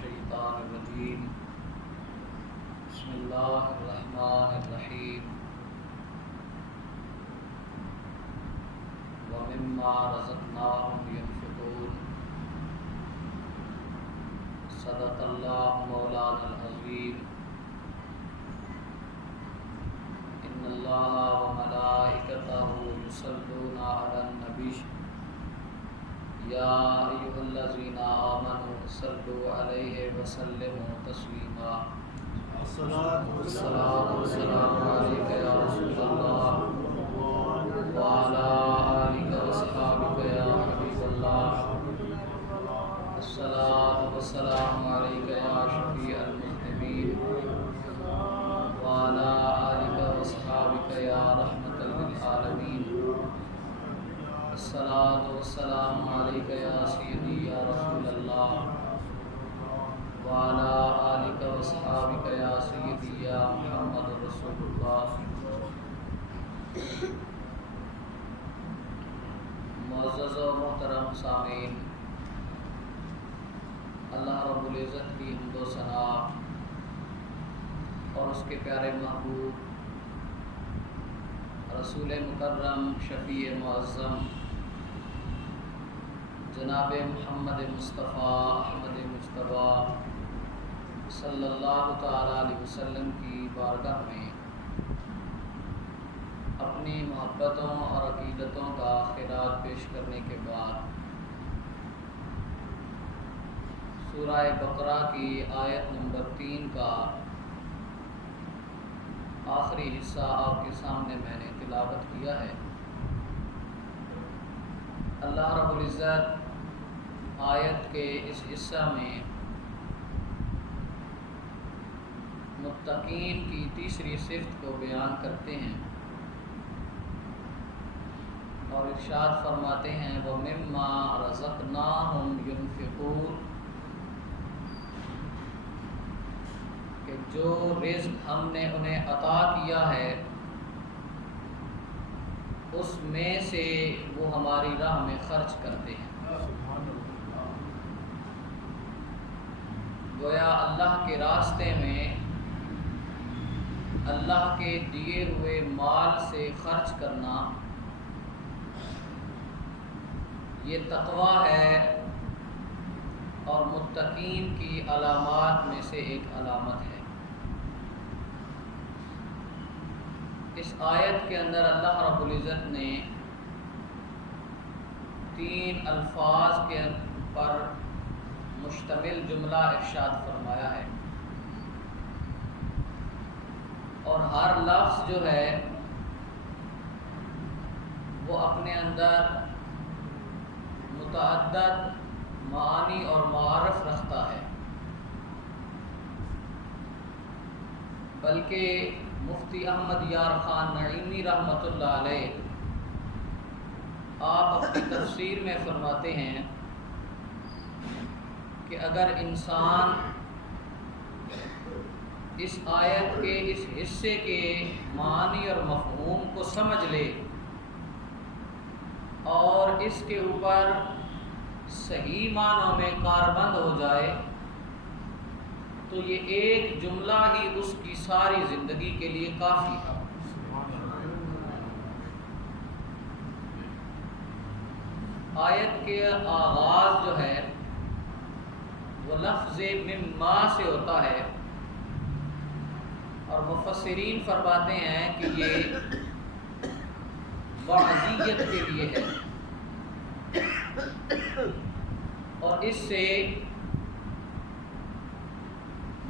الشیطان الرجیم بسم اللہ الرحمن الرحیم ومما رزقناہم ينفقون صدق اللہ مولانا العظیم ان اللہ وملائکتہ یصلون علی النبی یا ایھا الذین آمنوا صلوا علیہ وسلموا تسلیما الصلاۃ والسلام علیک یا رسول اللہ وعلی آلک واصحابک یا حبیب اللہ الصلاۃ والسلام علیک یا شفیع المذنبین وعلی آلک واصحابک یا رحمۃ للعالمین الصلاۃ والسلام علیک یا سیدی یا رسول اللہ وعلی آلک واصحابک یا سیدی یا محمد رسول اللہ۔ معزز و محترم سامعین، اللہ رب العزت کی حمد و ثنا اور اس کے پیارے محبوب رسول مکرم شفیع معظم جناب محمد مصطفیٰ احمد مجتبیٰ صلی اللہ تعالیٰ علیہ وسلم کی بارگاہ میں اپنی محبتوں اور عقیدتوں کا خراج پیش کرنے کے بعد سورہ بقرہ کی آیت نمبر 3 کا آخری حصہ آپ کے سامنے میں نے تلاوت کیا ہے۔ اللہ رب العزت آیت کے اس حصہ میں متقین کی تیسری صفت کو بیان کرتے ہیں اور ارشاد فرماتے ہیں وَمِمَّا رَزَقْنَاهُمْ يُنْفِقُونَ، کہ جو رزق ہم نے انہیں عطا کیا ہے اس میں سے وہ ہماری راہ میں خرچ کرتے ہیں۔ گویا اللہ کے راستے میں اللہ کے دیے ہوئے مال سے خرچ کرنا یہ تقویٰ ہے اور متقین کی علامات میں سے ایک علامت ہے۔ اس آیت کے اندر اللہ رب العزت نے 3 الفاظ کے پر مشتمل جملہ ارشاد فرمایا ہے، اور ہر لفظ جو ہے وہ اپنے اندر متعدد معانی اور معارف رکھتا ہے، بلکہ مفتی احمد یار خان نعیمی رحمۃ اللہ علیہ آپ اپنی تفسیر میں فرماتے ہیں کہ اگر انسان اس آیت کے اس حصے کے معنی اور مفہوم کو سمجھ لے اور اس کے اوپر صحیح معنوں میں کاربند ہو جائے تو یہ ایک جملہ ہی اس کی ساری زندگی کے لیے کافی ہے۔ آیت کے آغاز جو ہے وہ لفظ مما سے ہوتا ہے، اور مفسرین فرماتے ہیں کہ یہ وعظیت کے لیے ہے، اور اس سے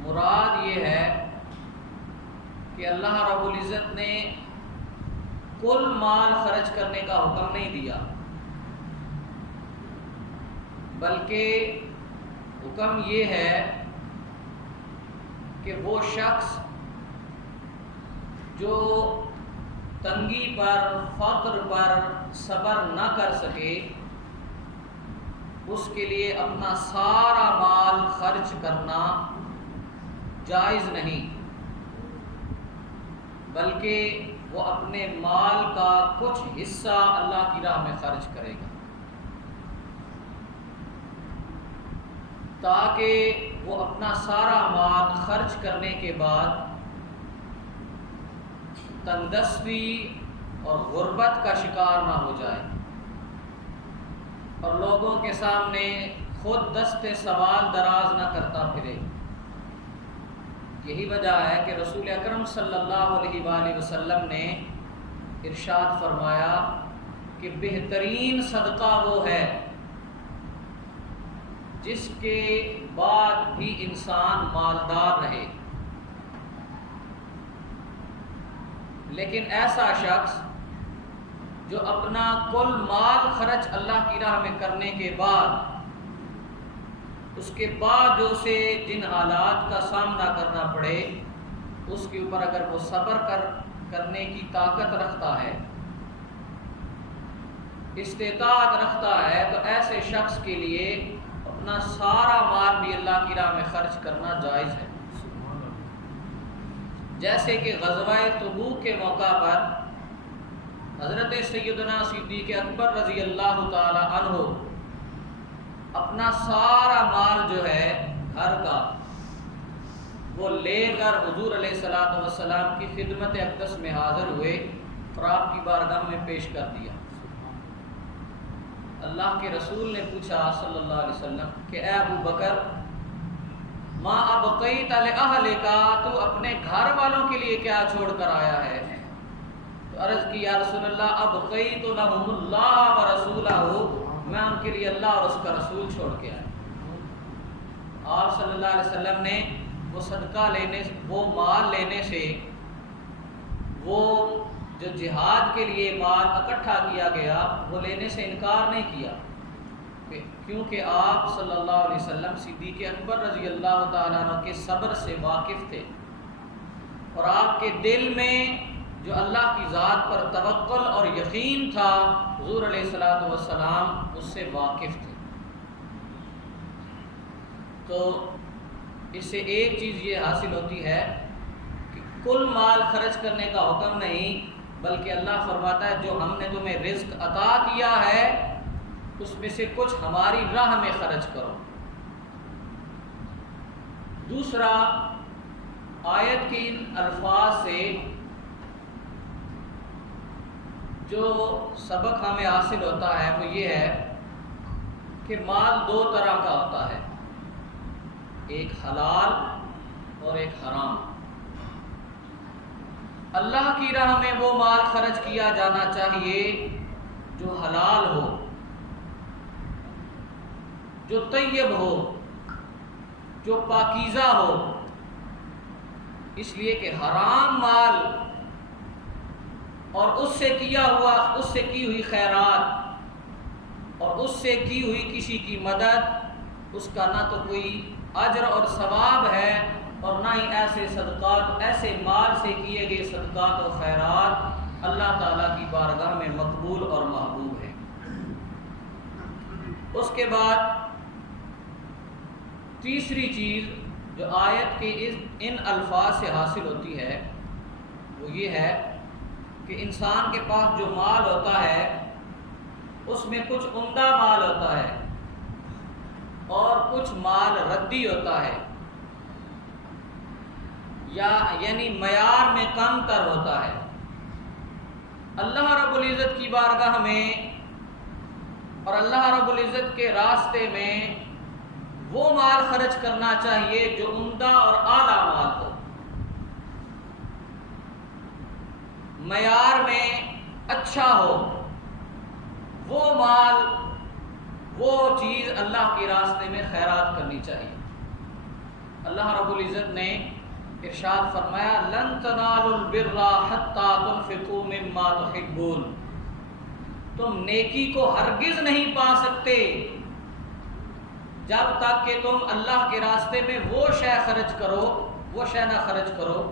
مراد یہ ہے کہ اللہ رب العزت نے کل مال خرچ کرنے کا حکم نہیں دیا، بلکہ حکم یہ ہے کہ وہ شخص جو تنگی پر فقر پر صبر نہ کر سکے اس کے لیے اپنا سارا مال خرچ کرنا جائز نہیں، بلکہ وہ اپنے مال کا کچھ حصہ اللہ کی راہ میں خرچ کرے گا۔ تاکہ وہ اپنا سارا مال خرچ کرنے کے بعد تنگدستی اور غربت کا شکار نہ ہو جائے اور لوگوں کے سامنے خود دست سوال دراز نہ کرتا پھرے۔ یہی وجہ ہے کہ رسول اکرم صلی اللہ علیہ وآلہ وسلم نے ارشاد فرمایا کہ بہترین صدقہ وہ ہے جس کے بعد بھی انسان مالدار رہے، لیکن ایسا شخص جو اپنا کل مال خرچ اللہ کی راہ میں کرنے کے بعد اس کے بعد جو اسے جن حالات کا سامنا کرنا پڑے اس کے اوپر اگر وہ صبر کرنے کی طاقت رکھتا ہے، استطاعت رکھتا ہے، تو ایسے شخص کے لیے اپنا سارا مال بھی اللہ کی راہ میں خرچ کرنا جائز ہے۔ جیسے کہ غزوہ تبوک کے موقع پر حضرت سیدنا صدیق اکبر رضی اللہ تعالی عنہ اپنا سارا مال جو ہے گھر کا وہ لے کر حضور علیہ الصلوۃ والسلام کی خدمت اقدس میں حاضر ہوئے اور آپ کی بارگاہ میں پیش کر دیا۔ اللہ کے رسول نے پوچھا صلی اللہ علیہ وسلم کہ اے ابو بکر، ما ابقیت لأہلک، تو اپنے گھر والوں کے لیے کیا چھوڑ کر آیا ہے؟ تو عرض کی یا رسول اللہ ابقیت لہم اللہ ورسولہ، میں ان کے لیے اللہ اور اس کا رسول چھوڑ کے آیا۔ آپ صلی اللہ علیہ وسلم نے وہ صدقہ لینے، وہ مال لینے سے، وہ جو جہاد کے لیے مال اکٹھا کیا گیا وہ لینے سے انکار نہیں کیا، کیونکہ آپ صلی اللہ علیہ وسلم صدیق اکبر رضی اللہ تعالیٰ عنہ کے صبر سے واقف تھے اور آپ کے دل میں جو اللہ کی ذات پر توکل اور یقین تھا حضور علیہ الصلوۃ والسلام اس سے واقف تھے۔ تو اس سے ایک چیز یہ حاصل ہوتی ہے کہ کل مال خرچ کرنے کا حکم نہیں، بلکہ اللہ فرماتا ہے جو ہم نے تمہیں رزق عطا کیا ہے اس میں سے کچھ ہماری راہ میں خرچ کرو۔ دوسرا، آیت کے ان الفاظ سے جو سبق ہمیں حاصل ہوتا ہے وہ یہ ہے کہ مال دو طرح کا ہوتا ہے، ایک حلال اور ایک حرام۔ اللہ کی راہ میں وہ مال خرچ کیا جانا چاہیے جو حلال ہو، جو طیب ہو، جو پاکیزہ ہو، اس لیے کہ حرام مال اور اس سے کی ہوئی خیرات اور اس سے کی ہوئی کسی کی مدد، اس کا نہ تو کوئی اجر اور ثواب ہے اور نہ ہی ایسے صدقات، ایسے مال سے کیے گئے صدقات و خیرات اللہ تعالیٰ کی بارگاہ میں مقبول اور محبوب ہے۔ اس کے بعد تیسری چیز جو آیت کے ان الفاظ سے حاصل ہوتی ہے وہ یہ ہے کہ انسان کے پاس جو مال ہوتا ہے اس میں کچھ عمدہ مال ہوتا ہے اور کچھ مال ردی ہوتا ہے، یعنی معیار میں کم تر ہوتا ہے۔ اللہ رب العزت کی بارگاہ میں اور اللہ رب العزت کے راستے میں وہ مال خرچ کرنا چاہیے جو عمدہ اور اعلیٰ مال ہو، معیار میں اچھا ہو، وہ مال، وہ چیز اللہ کے راستے میں خیرات کرنی چاہیے۔ اللہ رب العزت نے ارشاد فرمایا لن تنالوا البر حتى تنفقوا مما تحبون، تم نیکی کو ہرگز نہیں پا سکتے جب تک کہ تم اللہ کے راستے میں وہ شے خرچ کرو، وہ شے نہ خرچ کرو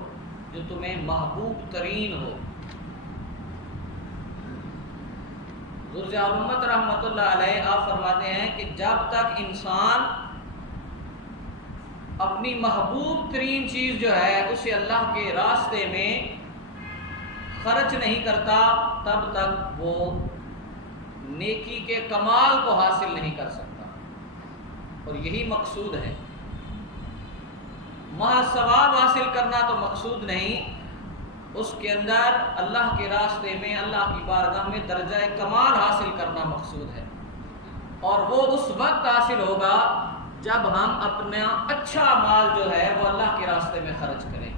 جو تمہیں محبوب ترین ہو۔ حضور امت رحمۃ اللہ علیہ آپ فرماتے ہیں کہ جب تک انسان اپنی محبوب ترین چیز جو ہے اسے اللہ کے راستے میں خرچ نہیں کرتا تب تک وہ نیکی کے کمال کو حاصل نہیں کر سکتا۔ اور یہی مقصود ہے۔ محض ثواب حاصل کرنا تو مقصود نہیں، اس کے اندر اللہ کے راستے میں، اللہ کی بارگاہ میں درجہ کمال حاصل کرنا مقصود ہے، اور وہ اس وقت حاصل ہوگا جب ہم اپنا اچھا مال جو ہے وہ اللہ کے راستے میں خرچ کریں۔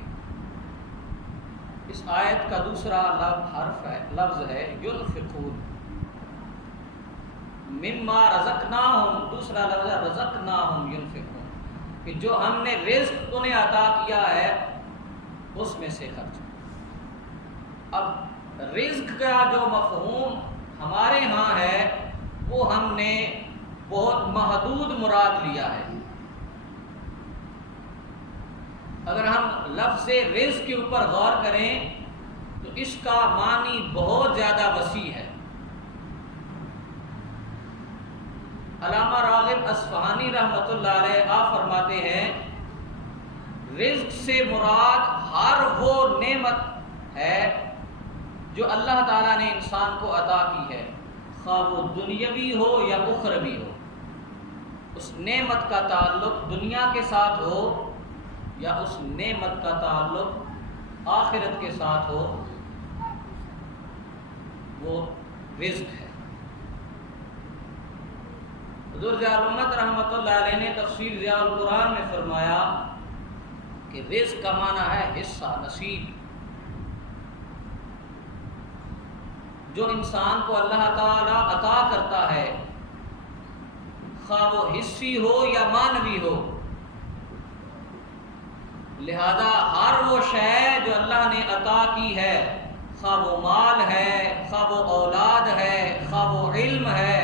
اس آیت کا دوسرا لفظ ہے ينفقون، مما رزقناہم، دوسرا لفظ ہے رزقناہم ينفقون، کہ جو ہم نے رزق انہیں عطا کیا ہے اس میں سے خرچ۔ اب رزق کا جو مفہوم ہمارے ہاں ہے وہ ہم نے بہت محدود مراد لیا ہے۔ اگر ہم لفظ رزق کے اوپر غور کریں تو اس کا معنی بہت زیادہ وسیع ہے۔ علامہ راغب اصفہانی رحمۃ اللہ علیہ آپ فرماتے ہیں رزق سے مراد ہر وہ نعمت ہے جو اللہ تعالیٰ نے انسان کو عطا کی ہے، خواہ وہ دنیاوی ہو یا اخروی ہو۔ اس نعمت کا تعلق دنیا کے ساتھ ہو یا اس نعمت کا تعلق آخرت کے ساتھ ہو، وہ رزق ہے۔ حضور ضیاء الامت رحمۃ اللہ علیہ نے تفسیر ضیاء القرآن میں فرمایا کہ رزق کا معنی ہے حصہ، نصیب۔ جو انسان کو اللہ تعالیٰ عطا کرتا ہے، خواہ وہ حصی ہو یا معنوی ہو، لہذا ہر وہ شے جو اللہ نے عطا کی ہے، خواہ وہ مال ہے، خواہ وہ اولاد ہے، خواہ وہ علم ہے،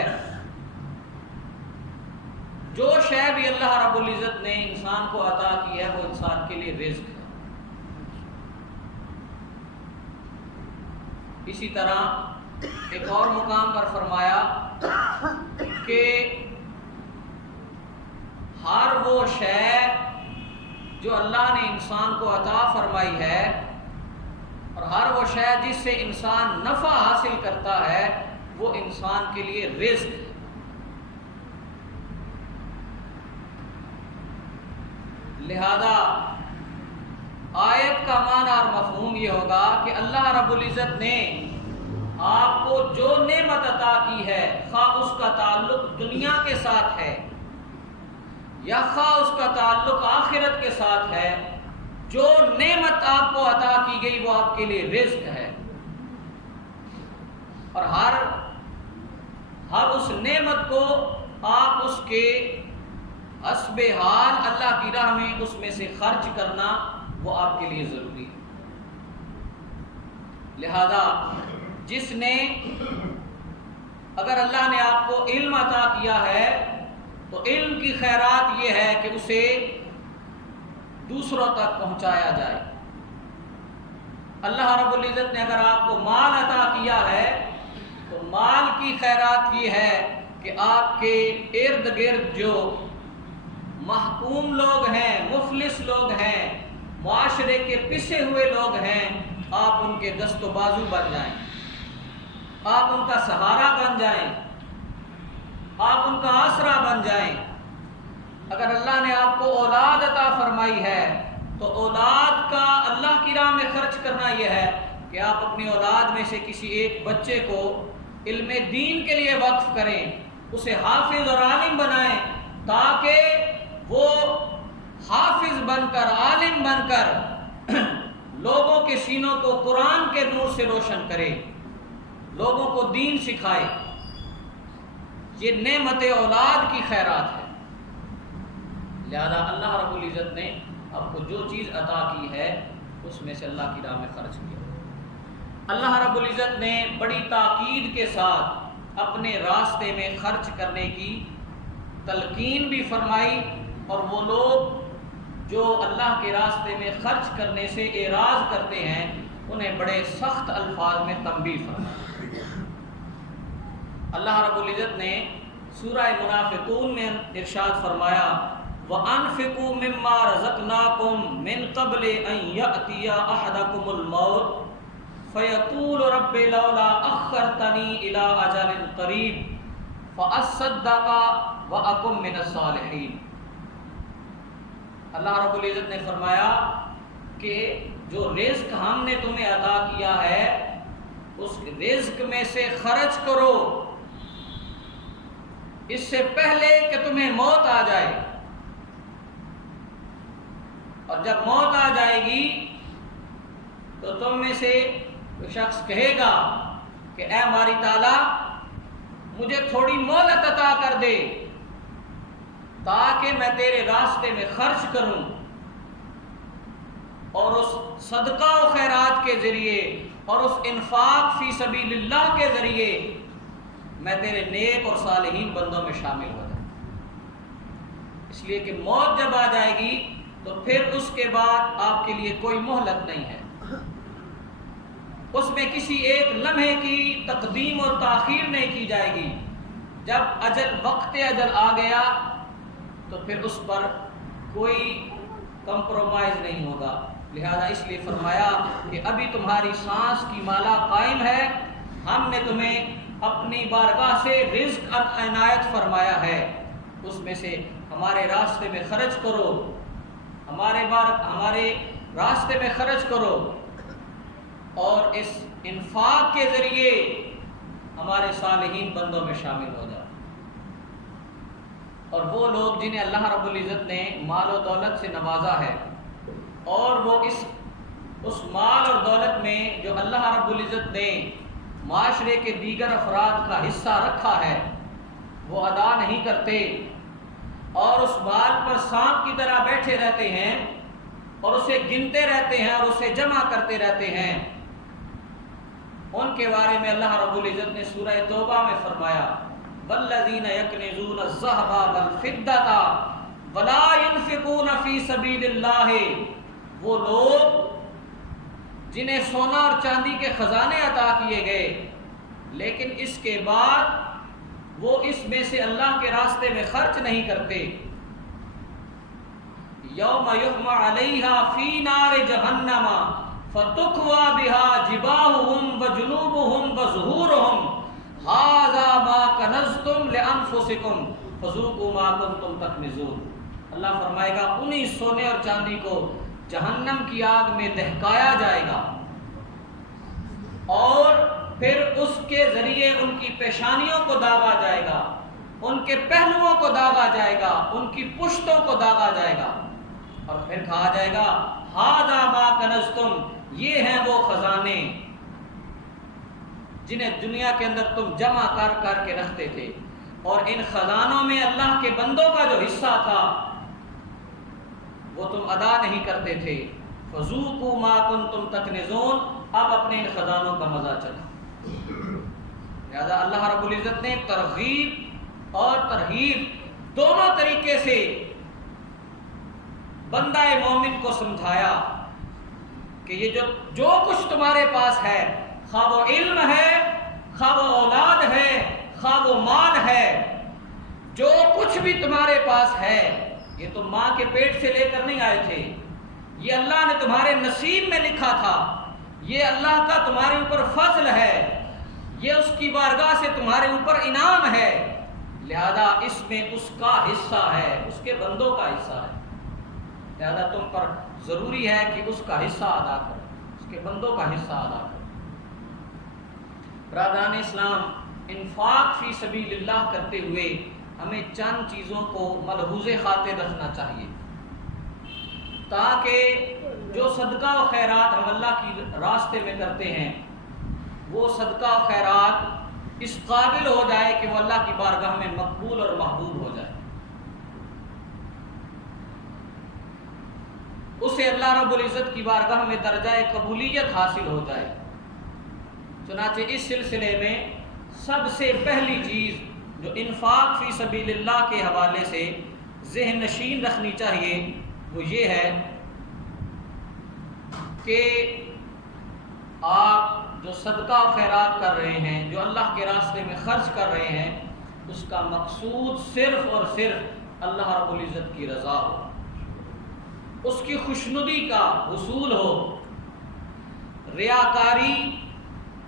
جو شے بھی اللہ رب العزت نے انسان کو عطا کی ہے وہ انسان کے لیے رزق ہے۔ اسی طرح ایک اور مقام پر فرمایا کہ ہر وہ شے جو اللہ نے انسان کو عطا فرمائی ہے اور ہر وہ شے جس سے انسان نفع حاصل کرتا ہے وہ انسان کے لیے رزق ہے۔ لہذا آیت کا معنی اور مفہوم یہ ہوگا کہ اللہ رب العزت نے آپ کو جو نعمت عطا کی ہے، خواہ اس کا تعلق دنیا کے ساتھ ہے یا خواہ اس کا تعلق آخرت کے ساتھ ہے، جو نعمت آپ کو عطا کی گئی وہ آپ کے لیے رزق ہے، اور ہر اس نعمت کو آپ اس کے حسب حال اللہ کی راہ میں اس میں سے خرچ کرنا وہ آپ کے لیے ضروری ہے۔ لہذا جس نے، اگر اللہ نے آپ کو علم عطا کیا ہے تو علم کی خیرات یہ ہے کہ اسے دوسروں تک پہنچایا جائے۔ اللہ رب العزت نے اگر آپ کو مال عطا کیا ہے تو مال کی خیرات یہ ہے کہ آپ کے ارد گرد جو محکوم لوگ ہیں، مفلس لوگ ہیں، معاشرے کے پسے ہوئے لوگ ہیں، آپ ان کے دست و بازو بن جائیں، آپ ان کا سہارا بن جائیں، آپ ان کا آسرا بن جائیں۔ اگر اللہ نے آپ کو اولاد عطا فرمائی ہے تو اولاد کا اللہ کی راہ میں خرچ کرنا یہ ہے کہ آپ اپنی اولاد میں سے کسی ایک بچے کو علم دین کے لیے وقف کریں، اسے حافظ اور عالم بنائیں، تاکہ وہ حافظ بن کر، عالم بن کر لوگوں کے سینوں کو قرآن کے نور سے روشن کرے، لوگوں کو دین سکھائے۔ یہ نعمت اولاد کی خیرات ہے۔ لہذا اللہ رب العزت نے آپ کو جو چیز عطا کی ہے اس میں سے اللہ کی راہ میں خرچ کیا۔ اللہ رب العزت نے بڑی تاکید کے ساتھ اپنے راستے میں خرچ کرنے کی تلقین بھی فرمائی، اور وہ لوگ جو اللہ کے راستے میں خرچ کرنے سے اعراض کرتے ہیں انہیں بڑے سخت الفاظ میں تنبیہ فرمائی۔ اللہ رب العزت نے سورہ منافقون میں ارشاد فرمایا وَأَنفِقُوا مِمَّا رَزَقْنَاكُم مِّن قَبْلِ أَن يَأْتِيَ أَحَدَكُمُ الْمَوْتُ فَيَقُولُ رَبِّ لَوْلَا أَخَّرْتَنِي إِلَىٰ أَجَلٍ قَرِيبٍ فَأَصَّدَّقَ وَأَكُن مِّنَ الصَّالِحِينَ۔ اللہ رب العزت نے فرمایا کہ جو رزق ہم نے تمہیں عطا کیا ہے اس رزق میں سے خرچ کرو اس سے پہلے کہ تمہیں موت آ جائے، اور جب موت آ جائے گی تو تم میں سے کوئی شخص کہے گا کہ اے ہماری تعالیٰ مجھے تھوڑی مہلت عطا کر دے تاکہ میں تیرے راستے میں خرچ کروں اور اس صدقہ و خیرات کے ذریعے اور اس انفاق فی سبیل اللہ کے ذریعے میں تیرے نیک اور صالحین بندوں میں شامل ہو جاؤں۔ اس لیے کہ موت جب آ جائے گی تو پھر اس کے بعد آپ کے لیے کوئی مہلت نہیں ہے، اس میں کسی ایک لمحے کی تقدیم اور تاخیر نہیں کی جائے گی۔ جب وقت اجل آ گیا تو پھر اس پر کوئی کمپرومائز نہیں ہوگا۔ لہذا اس لیے فرمایا کہ ابھی تمہاری سانس کی مالا قائم ہے، ہم نے تمہیں اپنی بارگاہ سے رزق عنایت فرمایا ہے، اس میں سے ہمارے راستے میں خرچ کرو، ہمارے راستے میں خرچ کرو اور اس انفاق کے ذریعے ہمارے صالحین بندوں میں شامل ہو جاؤ۔ اور وہ لوگ جنہیں اللہ رب العزت نے مال و دولت سے نوازا ہے اور وہ اس مال اور دولت میں جو اللہ رب العزت نے معاشرے کے دیگر افراد کا حصہ رکھا ہے وہ ادا نہیں کرتے اور اس مال پر سانپ کی طرح بیٹھے رہتے ہیں اور اسے گنتے رہتے ہیں اور اسے جمع کرتے رہتے ہیں، ان کے بارے میں اللہ رب العزت نے سورہ توبہ میں فرمایا والذین یکنزون الذھب والفضة ولا ينفقون فی سبیل اللہ، وہ لوگ جنہیں سونا اور چاندی کے خزانے عطا کیے گئے لیکن اس کے بعد وہ اس میں سے اللہ کے راستے میں خرچ نہیں کرتے، یوم یحمى علیہا فی نار جہنم فتکوی بها جباہہم وجنوبہم وظہورہم ھذا ما کنزتم لانفسکم فذوقوا ما کنتم تکنزون۔ اللہ فرمائے گا انہی سونے اور چاندی کو جہنم کی آگ میں دہکایا جائے گا اور پھر اس کے ذریعے ان کی پیشانیوں کو داغا جائے گا، ان کے پہلوؤں کو داغا جائے گا، ان کی پشتوں کو داغا جائے گا اور پھر کہا جائے گا ھذا ما کنزتم، یہ ہیں وہ خزانے جنہیں دنیا کے اندر تم جمع کر کر کے رکھتے تھے، اور ان خزانوں میں اللہ کے بندوں کا جو حصہ تھا وہ تم ادا نہیں کرتے تھے، فذوقوا ما کنتم تکنزون، اب اپنے ان خزانوں کا مزہ چکھو۔ لہذا اللہ رب العزت نے ترغیب اور ترہیب دونوں طریقے سے بندہ مومن کو سمجھایا کہ یہ جو کچھ تمہارے پاس ہے، خواہ وہ علم ہے، خواہ وہ اولاد ہے، خواہ وہ مال ہے، جو کچھ بھی تمہارے پاس ہے یہ تم ماں کے پیٹ سے لے کر نہیں آئے تھے، یہ اللہ نے تمہارے نصیب میں لکھا تھا، یہ اللہ کا تمہارے اوپر فضل ہے، یہ اس کی بارگاہ سے تمہارے اوپر انعام ہے، لہذا اس میں اس کا حصہ ہے، اس کے بندوں کا حصہ ہے، لہذا تم پر ضروری ہے کہ اس کا حصہ ادا کرو، اس کے بندوں کا حصہ ادا کرو۔ برادران اسلام، انفاق فی سبیل اللہ کرتے ہوئے ہمیں چند چیزوں کو ملحوظ خاطر رکھنا چاہیے تاکہ جو صدقہ و خیرات ہم اللہ کی راستے میں کرتے ہیں وہ صدقہ و خیرات اس قابل ہو جائے کہ وہ اللہ کی بارگاہ میں مقبول اور محبوب ہو جائے، اسے اللہ رب العزت کی بارگاہ میں درجہ قبولیت حاصل ہو جائے۔ چنانچہ اس سلسلے میں سب سے پہلی چیز جو انفاق فی سبیل اللہ کے حوالے سے ذہن نشین رکھنی چاہیے وہ یہ ہے کہ آپ جو صدقہ و خیرات کر رہے ہیں، جو اللہ کے راستے میں خرچ کر رہے ہیں، اس کا مقصود صرف اور صرف اللہ رب العزت کی رضا ہو، اس کی خوشنودی کا حصول ہو۔ ریاکاری،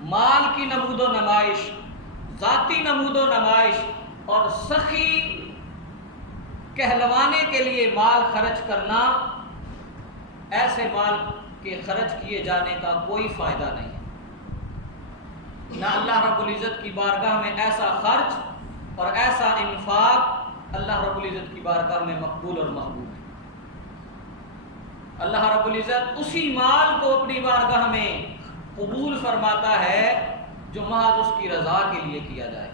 مال کی نمود و نمائش، ذاتی نمود و نمائش اور سخی کہلوانے کے لیے مال خرچ کرنا، ایسے مال کے خرچ کیے جانے کا کوئی فائدہ نہیں ہے۔ نہ اللہ رب العزت کی بارگاہ میں ایسا خرچ اور ایسا انفاق اللہ رب العزت کی بارگاہ میں مقبول اور محبوب ہے۔ اللہ رب العزت اسی مال کو اپنی بارگاہ میں قبول فرماتا ہے جو محض اس کی رضا کے لیے کیا جائے۔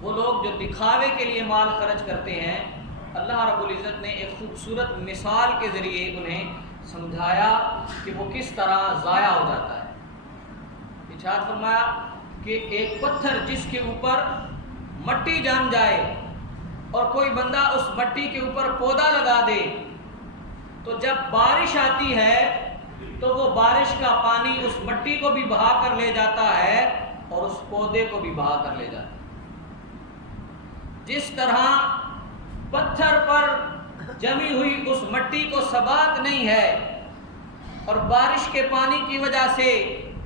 وہ لوگ جو دکھاوے کے لیے مال خرچ کرتے ہیں، اللہ رب العزت نے ایک خوبصورت مثال کے ذریعے انہیں سمجھایا کہ وہ کس طرح ضائع ہو جاتا ہے۔ ارشاد فرمایا کہ ایک پتھر جس کے اوپر مٹی جم جائے اور کوئی بندہ اس مٹی کے اوپر پودا لگا دے، تو جب بارش آتی ہے تو وہ بارش کا پانی اس مٹی کو بھی بہا کر لے جاتا ہے اور اس پودے کو بھی بہا کر لے جاتا ہے۔ جس طرح پتھر پر جمی ہوئی اس مٹی کو ثبات نہیں ہے اور بارش کے پانی کی وجہ سے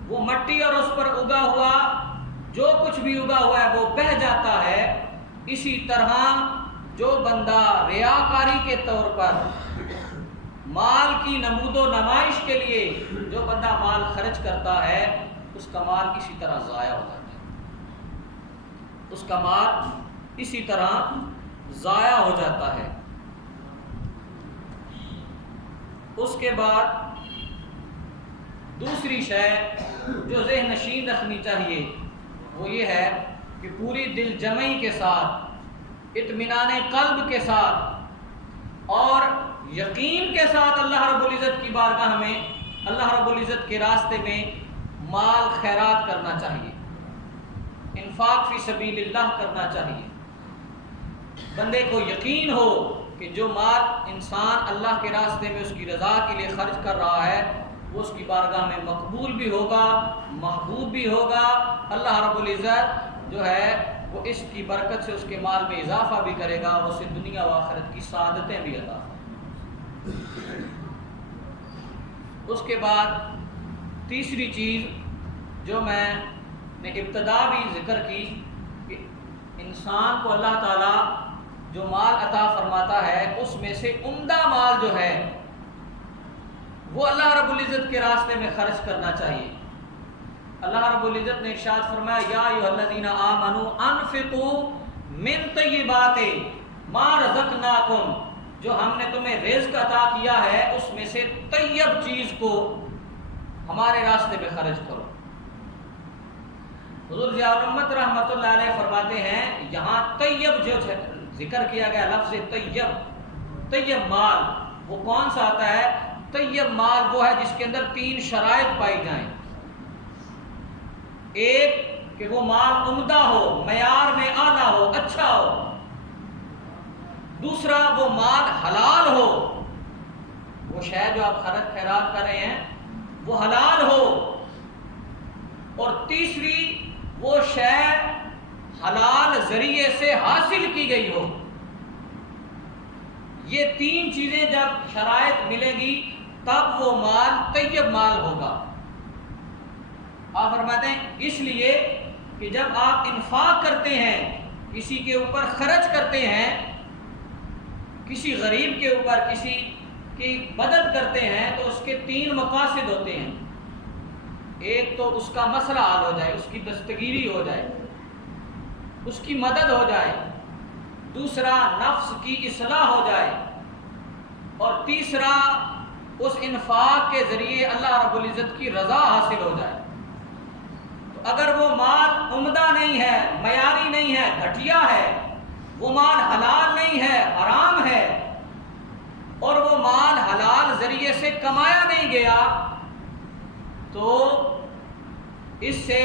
وہ مٹی اور اس پر اگا ہوا جو کچھ بھی اگا ہوا ہے وہ بہہ جاتا ہے، اسی طرح جو بندہ ریاکاری کے طور پر مال کی نمود و نمائش کے لیے جو بندہ مال خرچ کرتا ہے، اس کا مال اسی طرح ضائع ہو جاتا ہے، اس کا مال اسی طرح ضائع ہو جاتا ہے۔ اس کے بعد دوسری شے جو ذہن نشین رکھنی چاہیے وہ یہ ہے کہ پوری دل جمعی کے ساتھ، اطمینان قلب کے ساتھ اور یقین کے ساتھ اللہ رب العزت کی بارگاہ میں، اللہ رب العزت کے راستے میں مال خیرات کرنا چاہیے، انفاق فی سبیل اللہ کرنا چاہیے۔ بندے کو یقین ہو کہ جو مال انسان اللہ کے راستے میں اس کی رضا کے لیے خرچ کر رہا ہے وہ اس کی بارگاہ میں مقبول بھی ہوگا، محبوب بھی ہوگا۔ اللہ رب العزت جو ہے وہ اس کی برکت سے اس کے مال میں اضافہ بھی کرے گا اور اسے دنیا و آخرت کی سعادتیں بھی عطا۔ اس کے بعد تیسری چیز جو میں نے ابتدا بھی ذکر کی کہ انسان کو اللہ تعالیٰ جو مال عطا فرماتا ہے اس میں سے عمدہ مال جو ہے وہ اللہ رب العزت کے راستے میں خرچ کرنا چاہیے۔ اللہ رب العزت نے ارشاد فرمایا یا ایھا الذین آمنوا انفقوا من طیبات ما رزقناکم، جو ہم نے تمہیں رزق عطا کیا ہے اس میں سے طیب چیز کو ہمارے راستے میں خرچ کرو۔ حضور ضیاء الرحمت رحمۃ اللہ علیہ فرماتے ہیں یہاں طیب جو ذکر کیا گیا لفظ طیب مال وہ کون سا آتا ہے؟ طیب مال وہ ہے جس کے اندر تین شرائط پائی جائیں۔ ایک کہ وہ مال عمدہ ہو، معیار میں اعلیٰ ہو، اچھا ہو۔ دوسرا وہ مال حلال ہو، وہ شے جو آپ خیرات کر رہے ہیں وہ حلال ہو۔ اور تیسری وہ شے حلال ذریعے سے حاصل کی گئی ہو۔ یہ تین چیزیں جب شرائط ملے گی تب وہ مال طیب مال ہوگا۔ آپ فرماتے ہیں اس لیے کہ جب آپ انفاق کرتے ہیں، کسی کے اوپر خرچ کرتے ہیں، کسی غریب کے اوپر کسی کی مدد کرتے ہیں تو اس کے تین مقاصد ہوتے ہیں۔ ایک تو اس کا مسئلہ حل ہو جائے، اس کی دستگیری ہو جائے، اس کی مدد ہو جائے۔ دوسرا نفس کی اصلاح ہو جائے، اور تیسرا اس انفاق کے ذریعے اللہ رب العزت کی رضا حاصل ہو جائے۔ تو اگر وہ مال عمدہ نہیں ہے، معیاری نہیں ہے، گھٹیا ہے، وہ مال حلال نہیں ہے، حرام ہے، اور وہ مال حلال ذریعے سے کمایا نہیں گیا، تو اس سے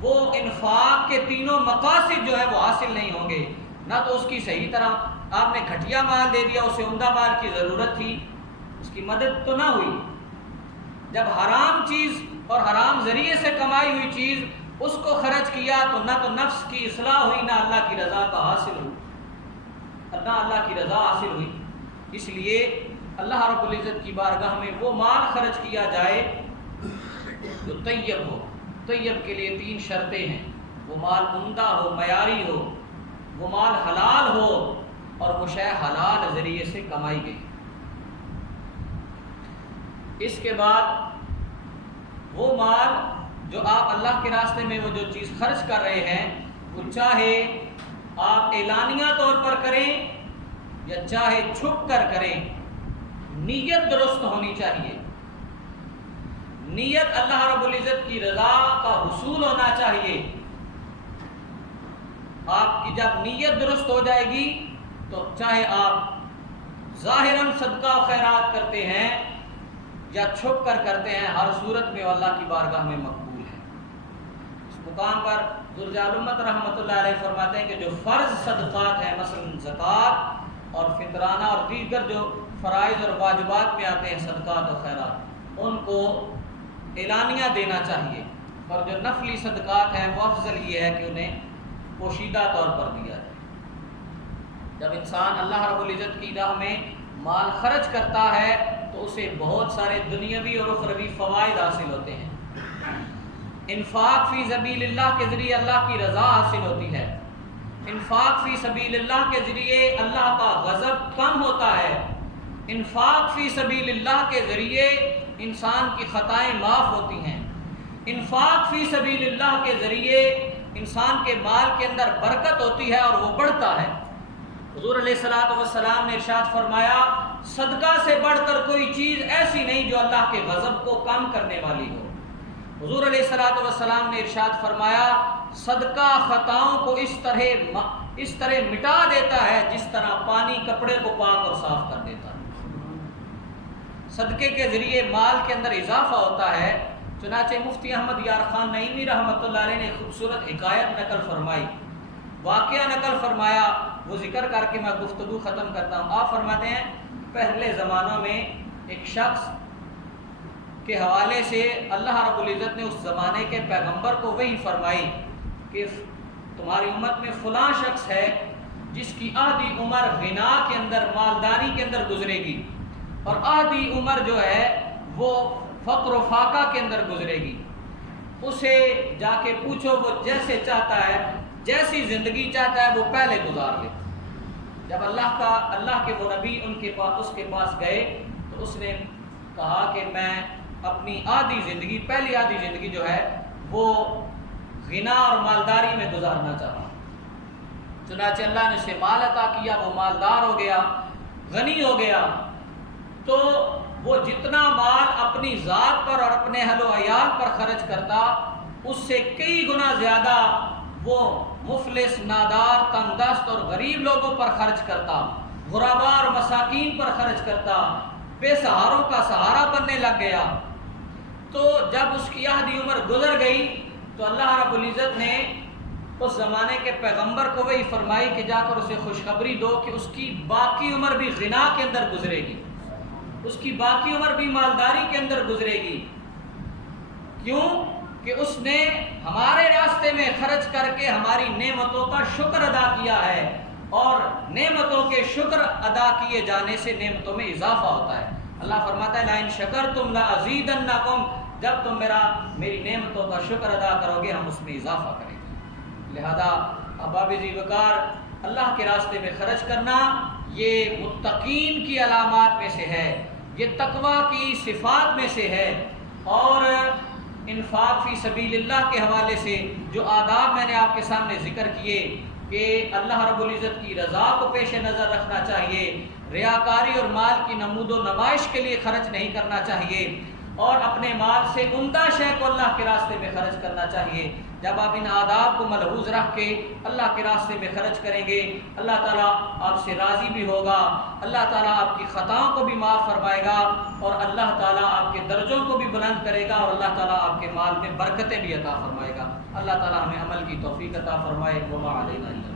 وہ انفاق کے تینوں مقاصد جو ہے وہ حاصل نہیں ہوں گے۔ نہ تو اس کی صحیح طرح آپ نے گھٹیا مال دے دیا، اسے عمدہ مال کی ضرورت تھی، اس کی مدد تو نہ ہوئی۔ جب حرام چیز اور حرام ذریعے سے کمائی ہوئی چیز اس کو خرچ کیا تو نہ تو نفس کی اصلاح ہوئی، نہ اللہ کی رضا کا حاصل ہوئی، نہ اللہ کی رضا حاصل ہوئی۔ اس لیے اللہ رب العزت کی بارگاہ میں وہ مال خرچ کیا جائے جو طیب ہو۔ طیب کے لیے تین شرطیں ہیں، وہ مال عمدہ ہو، معیاری ہو، وہ مال حلال ہو، اور وہ شے حلال ذریعے سے کمائی گئی۔ اس کے بعد وہ مال جو آپ اللہ کے راستے میں وہ جو چیز خرچ کر رہے ہیں، وہ چاہے آپ اعلانیہ طور پر کریں یا چاہے چھپ کر کریں، نیت درست ہونی چاہیے۔ نیت اللہ رب العزت کی رضا کا حصول ہونا چاہیے۔ آپ کی جب نیت درست ہو جائے گی تو چاہے آپ ظاہراً صدقہ و خیرات کرتے ہیں یا چھپ کر کرتے ہیں، ہر صورت میں اللہ کی بارگاہ میں مقبول ہے۔ اس مقام پر ذوالجلالۃ رحمۃ اللہ علیہ فرماتے ہیں کہ جو فرض صدقات ہیں، مثلا زکوٰۃ اور فطرانہ اور دیگر جو فرائض اور واجبات میں آتے ہیں صدقات و خیرات، ان کو اعلانیہ دینا چاہیے، اور جو نفلی صدقات ہیں وہ افضل یہ ہے کہ انہیں پوشیدہ طور پر دیا جائے۔ جب انسان اللہ رب العزت کی راہ میں مال خرچ کرتا ہے تو اسے بہت سارے دنیاوی اور اخروی فوائد حاصل ہوتے ہیں۔ انفاق فی سبیل اللہ کے ذریعے اللہ کی رضا حاصل ہوتی ہے۔ انفاق فی سبیل اللہ کے ذریعے اللہ کا غضب کم ہوتا ہے۔ انفاق فی سبیل اللہ کے ذریعے انسان کی خطائیں معاف ہوتی ہیں۔ انفاق فی سبیل اللہ کے ذریعے انسان کے مال کے اندر برکت ہوتی ہے اور وہ بڑھتا ہے۔ حضور علیہ الصلوۃ والسلام نے ارشاد فرمایا، صدقہ سے بڑھ کر کوئی چیز ایسی نہیں جو اللہ کے غضب کو کم کرنے والی ہو۔ حضور علیہ الصلوۃ والسلام نے ارشاد فرمایا، صدقہ خطاؤں کو اس طرح مٹا دیتا ہے جس طرح پانی کپڑے کو پاک اور صاف کر دیتا ہے۔ صدقے کے ذریعے مال کے اندر اضافہ ہوتا ہے۔ چنانچہ مفتی احمد یار خان نعیمی رحمۃ اللہ علیہ نے خوبصورت حکایت نقل فرمائی، واقعہ نقل فرمایا، وہ ذکر کر کے میں گفتگو ختم کرتا ہوں۔ آپ فرماتے ہیں پہلے زمانوں میں ایک شخص کے حوالے سے اللہ رب العزت نے اس زمانے کے پیغمبر کو وحی فرمائی کہ تمہاری امت میں فلاں شخص ہے جس کی آدھی عمر غنا کے اندر، مالداری کے اندر گزرے گی، اور آدھی عمر جو ہے وہ فقر و فاقہ کے اندر گزرے گی۔ اسے جا کے پوچھو، وہ جیسے چاہتا ہے، جیسی زندگی چاہتا ہے وہ پہلے گزار لے۔ جب اللہ کے وہ نبی اس کے پاس گئے تو اس نے کہا کہ میں اپنی پہلی آدھی زندگی جو ہے وہ غنا اور مالداری میں گزارنا چاہتا ہوں۔ چنانچہ اللہ نے اسے مال عطا کیا، وہ مالدار ہو گیا، غنی ہو گیا، تو وہ جتنا مال اپنی ذات پر اور اپنے اہل و عیال پر خرچ کرتا، اس سے کئی گنا زیادہ وہ مفلس، نادار، تنگ دست اور غریب لوگوں پر خرچ کرتا، غرباء اور مساکین پر خرچ کرتا، بے سہاروں کا سہارا بننے لگ گیا۔ تو جب اس کی آدھی عمر گزر گئی تو اللہ رب العزت نے اس زمانے کے پیغمبر کو وہی فرمائی کہ جا کر اسے خوشخبری دو کہ اس کی باقی عمر بھی غنا کے اندر گزرے گی، اس کی باقی عمر بھی مالداری کے اندر گزرے گی۔ کیوں کہ اس نے ہمارے راستے میں خرچ کر کے ہماری نعمتوں کا شکر ادا کیا ہے، اور نعمتوں کے شکر ادا کیے جانے سے نعمتوں میں اضافہ ہوتا ہے۔ اللہ فرماتا ہے لَإِن شَكَرْتُمْ لَأَزِيدَنَّكُمْ، جب تم میری نعمتوں کا شکر ادا کرو گے ہم اس میں اضافہ کریں گے۔ لہذا احباب ذی وقار، اللہ کے راستے میں خرچ کرنا یہ متقین کی علامات میں سے ہے، یہ تقویٰ کی صفات میں سے ہے۔ اور انفاق فی سبیل اللہ کے حوالے سے جو آداب میں نے آپ کے سامنے ذکر کیے کہ اللہ رب العزت کی رضا کو پیش نظر رکھنا چاہیے، ریاکاری اور مال کی نمود و نمائش کے لیے خرچ نہیں کرنا چاہیے، اور اپنے مال سے عمدہ شے کو اللہ کے راستے میں خرچ کرنا چاہیے۔ جب آپ ان آداب کو ملحوظ رکھ کے اللہ کے راستے میں خرچ کریں گے، اللہ تعالیٰ آپ سے راضی بھی ہوگا، اللہ تعالیٰ آپ کی خطاؤں کو بھی معاف فرمائے گا، اور اللہ تعالیٰ آپ کے درجوں کو بھی بلند کرے گا، اور اللہ تعالیٰ آپ کے مال میں برکتیں بھی عطا فرمائے گا۔ اللہ تعالیٰ ہمیں عمل کی توفیق عطا فرمائے۔ وما علینا الا